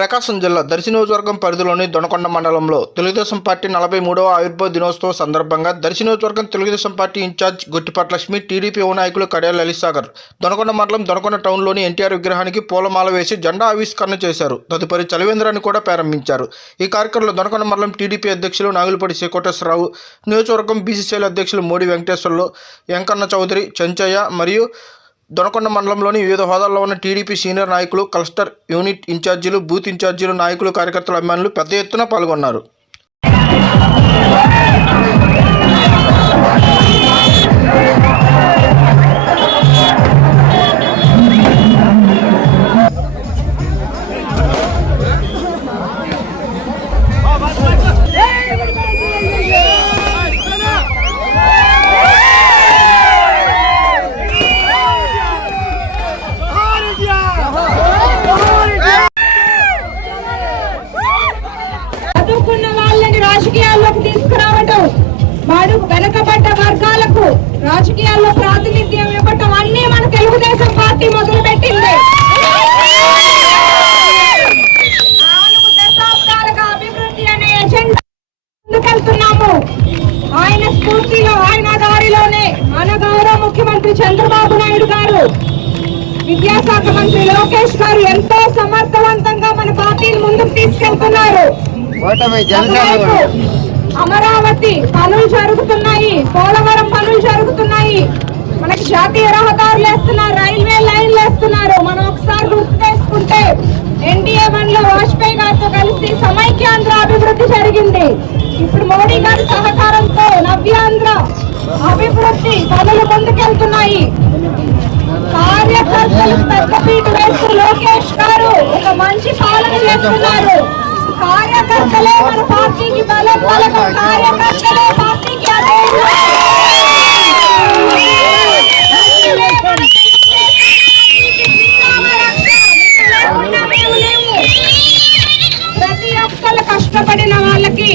ప్రకాశం జిల్లా దర్శి నియోజకవర్గం పరిధిలోని దొనకొండ మండలంలో తెలుగుదేశం పార్టీ నలభై మూడవ ఆవిర్భావ దినోత్సవం సందర్భంగా దర్శి నియోజకవర్గం Telugu Desam party incharge Gottipati Lakshmi TDP నాయకులు కడియాల లలిసాగర్ దొనకొండ మండలం దొనకొండ టౌన్లోని ఎన్టీఆర్ విగ్రహానికి పూలమాల వేసి జెండా ఆవిష్కరణ చేశారు. తదుపరి చలివేంద్రాన్ని కూడా ప్రారంభించారు. ఈ కార్యక్రమంలో దొనకొండ మండలం టీడీపీ అధ్యక్షులు నాగులపడి శ్రీకోటేశ్వరరావు నియోజకవర్గం బీసీసీఎల్ అధ్యక్షులు మోడి వెంకటేశ్వర్లు వెంకన్న చౌదరి చెంచయ్య మరియు దొనకొండ మండలంలోని వివిధ హోదాల్లో ఉన్న టీడీపీ సీనియర్ నాయకులు క్లస్టర్ యూనిట్ ఇన్ఛార్జీలు బూత్ ఇన్ఛార్జీలు నాయకులు కార్యకర్తలు అభిమానులు పెద్ద ఎత్తున పాల్గొన్నారు. వాడు వెనకబడ్డ వర్గాలకు రాజకీయాల్లో ప్రాతినిధ్యం ఇవ్వటం అన్ని మన తెలుగుదేశం పార్టీ మొదలు పెట్టింది నాలుగు దశాబ్దాలుగా అభివృద్ధి అనే ఎజెండా ముందుకెళ్తున్నాము. ఆయన స్ఫూర్తిలో ఆయన దారిలోనే మన గౌరవ ముఖ్యమంత్రి చంద్రబాబు నాయుడు గారు విద్యాశాఖ మంత్రి లోకేష్ గారు ఎంతో సమర్థవంతంగా మన పార్టీని ముందుకు తీసుకెళ్తున్నారు. అమరావతి పనులు జరుగుతున్నాయి. పోలవరం పనులు జరుగుతున్నాయి. మనకి జాతీయ రహదారులు వేస్తున్నారు. రైల్వే లైన్లు వేస్తున్నారు. మనం ఒకసారి గుర్తు చేసుకుంటే ఎన్డీఏ వన్లో వాజ్పేయి గారితో కలిసి సమైక్యాంధ్ర అభివృద్ధి జరిగింది. ఇప్పుడు మోడీ గారి సహకారంతో నవ్యాంధ్ర అభివృద్ధి పనులు ముందుకెళ్తున్నాయి. కార్యకర్తలు పెద్దపీట వేస్తూ లోకేష్ గారు ఒక మంచి పాలన చేస్తున్నారు. కార్యకర్తలే మన పార్టీకి బలం కార్యకర్తలే పార్టీకి ప్రతి ఒక్కరు కష్టపడిన వాళ్ళకి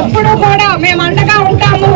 ఎప్పుడు కూడా మేము అండగా ఉంటాము.